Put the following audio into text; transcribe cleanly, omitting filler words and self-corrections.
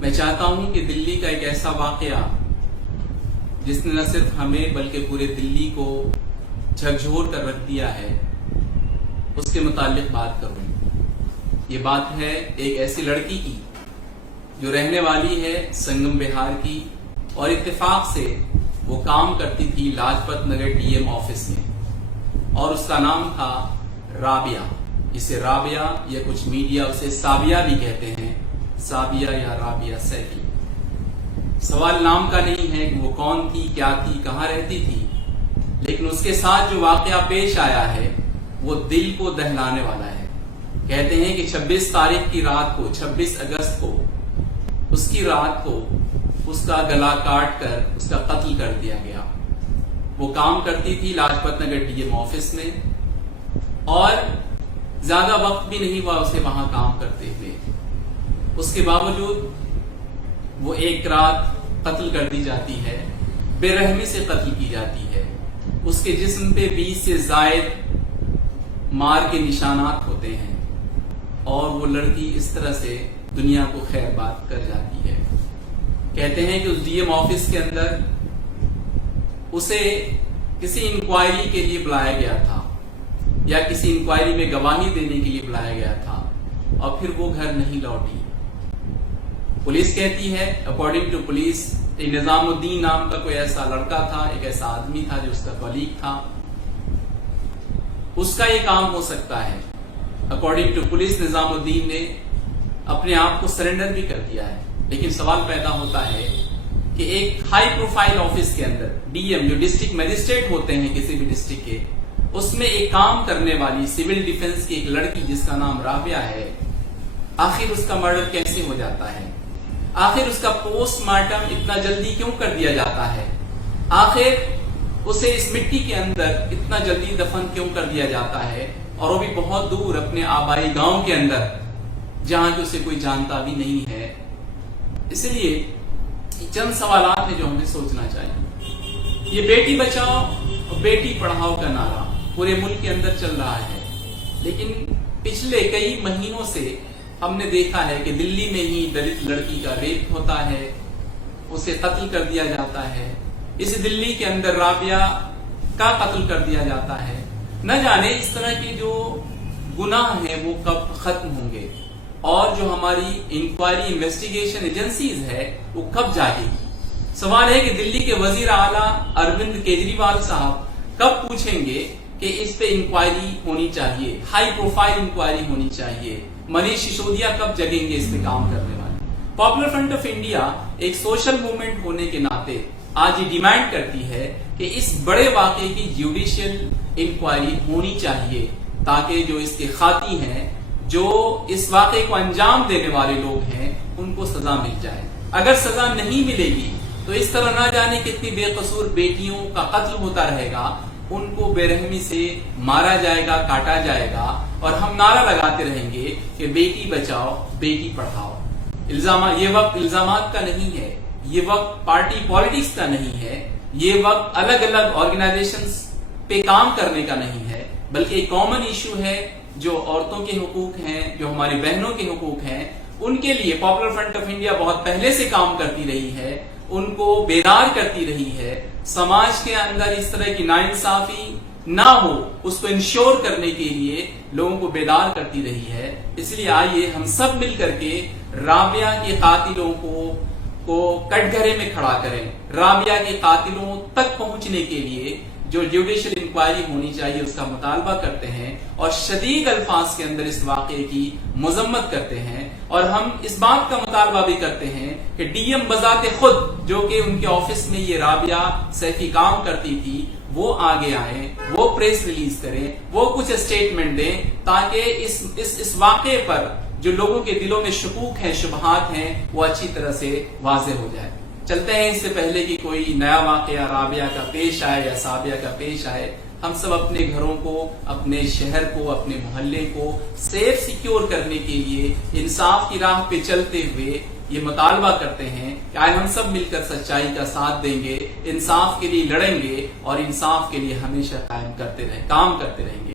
میں چاہتا ہوں کہ دلی کا ایک ایسا واقعہ جس نے نہ صرف ہمیں بلکہ پورے دلی کو جھکجھور کر رکھ دیا ہے اس کے متعلق بات کروں۔ یہ بات ہے ایک ایسی لڑکی کی جو رہنے والی ہے سنگم بہار کی، اور اتفاق سے وہ کام کرتی تھی Lajpat Nagar D M office میں، اور اس کا نام تھا رابعہ، جسے رابعہ یا کچھ میڈیا اسے سابیہ بھی کہتے ہیں، سابیہ یا رابعہ سیفی۔ سوال نام کا نہیں ہے کہ وہ کون تھی، کیا تھی، کہاں رہتی تھی، لیکن اس کے ساتھ جو واقعہ پیش آیا ہے وہ دل کو دہلانے والا ہے۔ کہتے ہیں کہ 26 تاریخ کی رات کو، 26 اگست کو، اس کی رات کو اس کا گلا کاٹ کر اس کا قتل کر دیا گیا۔ وہ کام کرتی تھی Lajpat Nagar D M office میں، اور زیادہ وقت بھی نہیں ہوا اسے وہاں کام کرتے ہوئے۔ اس کے باوجود وہ ایک رات قتل کر دی جاتی ہے، بے رحمی سے قتل کی جاتی ہے۔ اس کے جسم پہ 20 سے زائد مار کے نشانات ہوتے ہیں، اور وہ لڑکی اس طرح سے دنیا کو خیر بات کر جاتی ہے۔ کہتے ہیں کہ اس ڈی ایم آفس کے اندر اسے کسی انکوائری کے لیے بلایا گیا تھا، یا کسی انکوائری میں گواہی دینے کے لیے بلایا گیا تھا، اور پھر وہ گھر نہیں لوٹی۔ پولیس کہتی ہے، اکارڈنگ ٹو پولیس، نظام الدین نام کا کوئی ایسا لڑکا تھا، ایک ایسا آدمی تھا جو اس کا کولیگ تھا، اس کا یہ کام ہو سکتا ہے۔ اکارڈنگ ٹو پولیس نظام الدین نے اپنے آپ کو سرنڈر بھی کر دیا ہے، لیکن سوال پیدا ہوتا ہے کہ ایک ہائی پروفائل آفس کے اندر ڈی ایم جو ڈسٹرکٹ میجسٹریٹ ہوتے ہیں کسی بھی ڈسٹرکٹ کے، اس میں ایک کام کرنے والی سول ڈیفنس کی ایک لڑکی جس کا نام رابعہ ہے، آخر اس کا مرڈر کیسے ہو جاتا ہے؟ آخر اس کا پوسٹ مارٹم اتنا جلدی کیوں کر دیا جاتا ہے؟ آخر اسے اس مٹی کے اندر اتنا جلدی دفن کیوں کر دیا جاتا ہے، اور وہ بھی بہت دور اپنے آبائی گاؤں کے اندر جہاں کہ اسے کوئی جانتا بھی نہیں ہے؟ اس لیے چند سوالات ہیں جو ہمیں سوچنا چاہیے۔ یہ بیٹی بچاؤ اور بیٹی پڑھاؤ کا نعرہ پورے ملک کے اندر چل رہا ہے، لیکن پچھلے کئی مہینوں سے ہم نے دیکھا ہے کہ دلی میں ہی دلت لڑکی کا ریپ ہوتا ہے، اسے قتل کر دیا جاتا ہے۔ اس دلی کے اندر رابعہ کا قتل کر دیا جاتا ہے۔ نہ جانے اس طرح کے جو گناہ ہیں وہ کب ختم ہوں گے، اور جو ہماری انکوائری انویسٹیگیشن ایجنسیز ہے وہ کب جاگے گی۔ سوال ہے کہ دلی کے وزیر اعلیٰ اروند کیجریوال صاحب کب پوچھیں گے کہ اس پہ انکوائری ہونی چاہیے، ہائی پروفائل انکوائری ہونی چاہیے۔ منیش سسودیا کب جگیں گے اس پہ کام کرنے والے؟ پاپولر فرنٹ آف انڈیا ایک سوشل موومنٹ ہونے کے ناطے آج یہ ڈیمانڈ کرتی ہے کہ اس بڑے واقعے کی جوڈیشل انکوائری ہونی چاہیے، تاکہ جو اس کے خاطی ہیں، جو اس واقعے کو انجام دینے والے لوگ ہیں، ان کو سزا مل جائے۔ اگر سزا نہیں ملے گی تو اس طرح نہ جانے کتنی بے قصور بیٹیوں کا قتل ہوتا رہے گا، ان کو بے رحمی سے مارا جائے گا، کاٹا جائے گا، اور ہم نعرہ لگاتے رہیں گے کہ بیٹی بچاؤ، بیٹی پڑھاؤ۔ یہ وقت الزامات کا نہیں ہے، یہ وقت پارٹی پالیٹکس کا نہیں ہے، یہ وقت الگ الگ آرگنائزیشنز پہ کام کرنے کا نہیں ہے، بلکہ ایک کامن ایشو ہے جو عورتوں کے حقوق ہیں، جو ہماری بہنوں کے حقوق ہیں، ان کے لیے پاپولر فرنٹ آف انڈیا بہت پہلے سے کام کرتی رہی ہے، ان کو بیدار کرتی رہی ہے۔ سماج کے اندر اس طرح کی ناانصافی نہ ہو، اس کو انشور کرنے کے لیے لوگوں کو بیدار کرتی رہی ہے۔ اس لیے آئیے ہم سب مل کر کے رابعہ کے قاتلوں کو کٹگھرے میں کھڑا کریں۔ رابعہ کے قاتلوں تک پہنچنے کے لیے جو جوڈیشل انکوائری ہونی چاہیے اس کا مطالبہ کرتے ہیں، اور شدید الفاظ کے اندر اس واقعے کی مذمت کرتے ہیں، اور ہم اس بات کا مطالبہ بھی کرتے ہیں کہ ڈی ایم بذات خود، جو کہ ان کے آفس میں یہ رابعہ سیفی کام کرتی تھی، وہ آگے آئیں، وہ پریس ریلیز کریں، وہ کچھ اسٹیٹمنٹ دیں، تاکہ اس واقعے پر جو لوگوں کے دلوں میں شکوک ہیں، شبہات ہیں، وہ اچھی طرح سے واضح ہو جائے۔ چلتے ہیں اس سے پہلے کہ کوئی نیا واقعہ رابعہ کا پیش آئے یا سابیہ کا پیش آئے، ہم سب اپنے گھروں کو، اپنے شہر کو، اپنے محلے کو سیف سیکیور کرنے کے لیے انصاف کی راہ پہ چلتے ہوئے یہ مطالبہ کرتے ہیں کہ آج ہم سب مل کر سچائی کا ساتھ دیں گے، انصاف کے لیے لڑیں گے، اور انصاف کے لیے ہمیشہ کام کرتے رہیں گے۔